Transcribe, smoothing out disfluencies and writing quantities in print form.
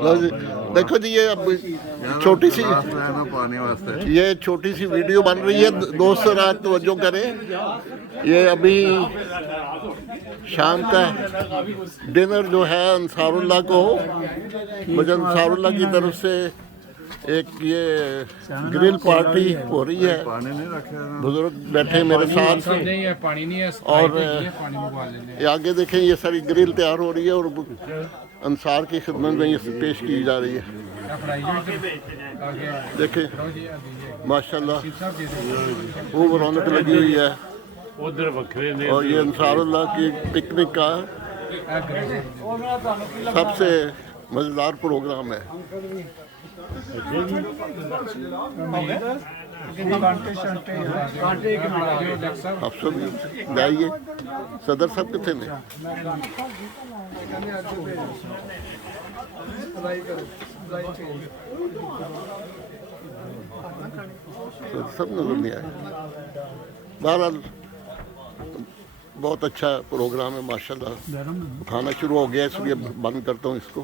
लो जी, देखो जी ये अब छोटी सी ये छोटी सी वीडियो बन रही है, दोस्त रात तवज्जो करें। ये अभी शाम का डिनर जो है अंसारुल्लाह को, मजलिस अंसारुल्लाह की तरफ से एक ये ग्रिल पार्टी हो रही है। बुजुर्ग बैठे मेरे साथ और ये आगे देखें, ये सारी ग्रिल तैयार हो रही है और अंसार की खिदमत में ये पेश की जा रही है। देखें माशाल्लाह खूब रौनक लगी हुई है और ये अंसारुल्लाह की पिकनिक का सबसे मज़ेदार प्रोग्राम है। आप सब जाइए, सदर साहब कितने ने सब नजर नहीं आए। बहरहाल बहुत अच्छा प्रोग्राम है माशाल्लाह। खाना शुरू हो गया इसलिए बंद करता हूँ इसको।